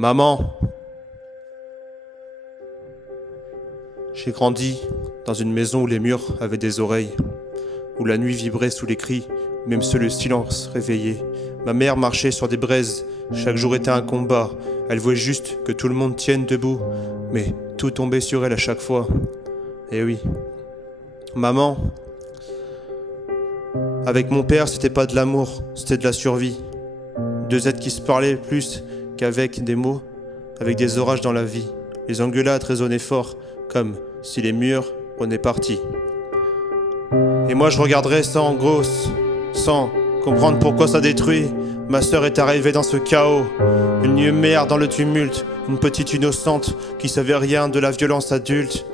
Maman, j'ai grandi dans une maison où les murs avaient des oreilles, où la nuit vibrait sous les cris, même seul le silence réveillé. Ma mère marchait sur des braises, chaque jour était un combat. Elle voulait juste que tout le monde tienne debout, mais tout tombait sur elle à chaque fois. Eh oui. Maman, avec mon père, c'était pas de l'amour, c'était de la survie. Deux êtres qui se parlaient plus qu'avec des mots, avec des orages dans la vie. Les engueulades résonnaient fort, comme si les murs prenaient parti. Et moi je regarderais ça en grosse, sans comprendre pourquoi ça détruit. Ma sœur est arrivée dans ce chaos, une nuée mère dans le tumulte, une petite innocente qui savait rien de la violence adulte.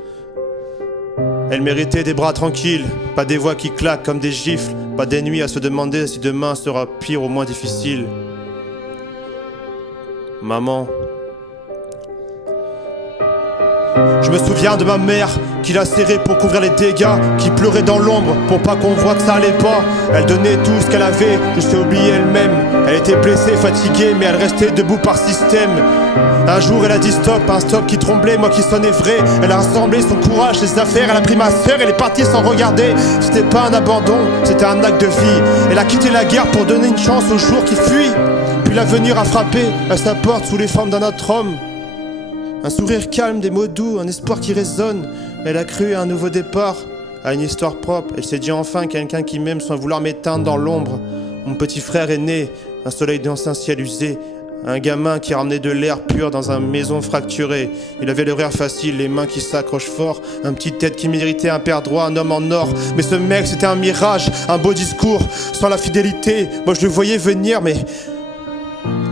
Elle méritait des bras tranquilles, pas des voix qui claquent comme des gifles, pas des nuits à se demander si demain sera pire ou moins difficile. Maman, je me souviens de ma mère qui l'a serrée pour couvrir les dégâts, qui pleurait dans l'ombre pour pas qu'on voit que ça allait pas. Elle donnait tout ce qu'elle avait, jusqu'à oublier elle-même. Elle était blessée, fatiguée, mais elle restait debout par système. Un jour elle a dit stop, un stop qui tremblait, moi qui sonnais vrai. Elle a rassemblé son courage, ses affaires, elle a pris ma sœur, elle est partie sans regarder. C'était pas un abandon, c'était un acte de vie. Elle a quitté la guerre pour donner une chance aux jours qui fuient. Puis l'avenir a frappé à sa porte sous les formes d'un autre homme. Un sourire calme, des mots doux, un espoir qui résonne. Elle a cru à un nouveau départ, à une histoire propre. Elle s'est dit enfin quelqu'un qui m'aime sans vouloir m'éteindre dans l'ombre. Mon petit frère est né, un soleil dans un ciel usé. Un gamin qui ramenait de l'air pur dans une maison fracturée. Il avait le rire facile, les mains qui s'accrochent fort. Un petit tête qui méritait un père droit, un homme en or. Mais ce mec c'était un mirage, un beau discours. Sans la fidélité, moi je le voyais venir mais...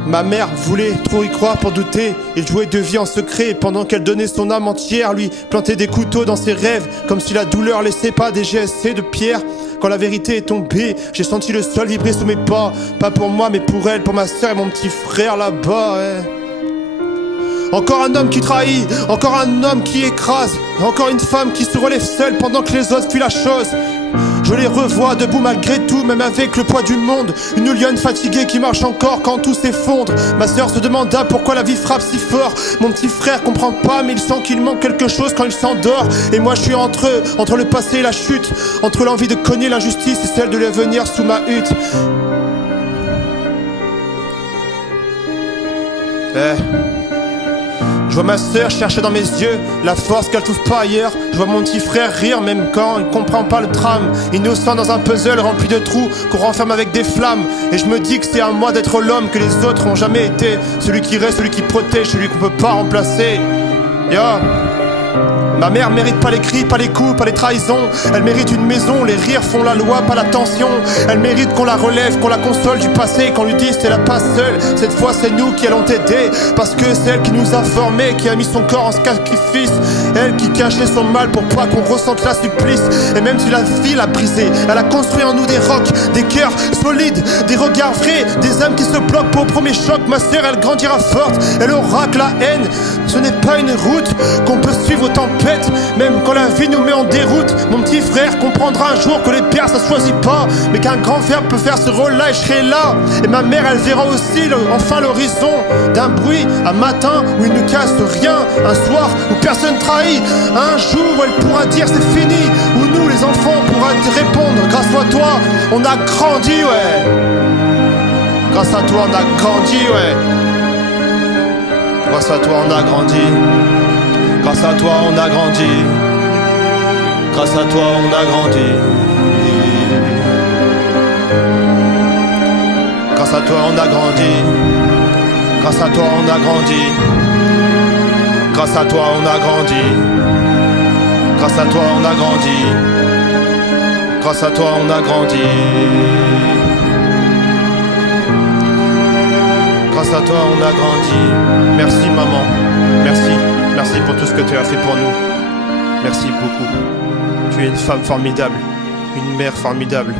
Ma mère voulait trop y croire pour douter. Il jouait de vie en secret pendant qu'elle donnait son âme entière. Lui plantait des couteaux dans ses rêves, comme si la douleur laissait pas des GSC de pierre. Quand la vérité est tombée, j'ai senti le sol vibrer sous mes pas. Pas pour moi mais pour elle, pour ma soeur et mon petit frère là-bas, ouais. Encore un homme qui trahit, encore un homme qui écrase, encore une femme qui se relève seule pendant que les autres fuient la chose. Je les revois debout malgré tout, même avec le poids du monde. Une lionne fatiguée qui marche encore quand tout s'effondre. Ma sœur se demanda pourquoi la vie frappe si fort. Mon petit frère comprend pas mais il sent qu'il manque quelque chose quand il s'endort. Et moi je suis entre eux, entre le passé et la chute, entre l'envie de cogner l'injustice et celle de l'avenir sous ma hutte. Je vois ma sœur chercher dans mes yeux la force qu'elle trouve pas ailleurs. Je vois mon petit frère rire même quand il comprend pas le drame. Innocent dans un puzzle rempli de trous qu'on renferme avec des flammes. Et je me dis que c'est à moi d'être l'homme que les autres ont jamais été. Celui qui reste, celui qui protège, celui qu'on peut pas remplacer. Yo. Ma mère mérite pas les cris, pas les coups, pas les trahisons. Elle mérite une maison, les rires font la loi, pas la tension. Elle mérite qu'on la relève, qu'on la console du passé, qu'on lui dise t'es la pas seule. Cette fois c'est nous qui allons t'aider, parce que c'est elle qui nous a formés, qui a mis son corps en sacrifice. Elle qui cachait son mal pour pas qu'on ressente la supplice. Et même si la vie l'a brisée, elle a construit en nous des rocs, des cœurs solides, des regards vrais, des âmes qui se bloquent pour au premier choc. Ma sœur elle grandira forte, elle aura que la haine. Ce n'est pas une route qu'on peut suivre autant. Même quand la vie nous met en déroute, mon petit frère comprendra un jour que les pères ça choisit pas, mais qu'un grand frère peut faire ce rôle-là et je serai là. Et ma mère elle verra aussi enfin l'horizon d'un bruit, un matin où il ne casse rien, un soir où personne trahit, un jour où elle pourra dire c'est fini, où nous les enfants on pourra te répondre grâce à toi on a grandi, ouais. Grâce à toi on a grandi, ouais. Grâce à toi on a grandi. Grâce à toi on a grandi. Grâce à toi on a grandi. Grâce à toi on a grandi. Grâce à toi on a grandi. Grâce à toi on a grandi. Grâce à toi on a grandi. Grâce à toi on a grandi. Grâce à toi on a grandi. Merci maman. Merci. Merci pour tout ce que tu as fait pour nous. Merci beaucoup. Tu es une femme formidable, une mère formidable.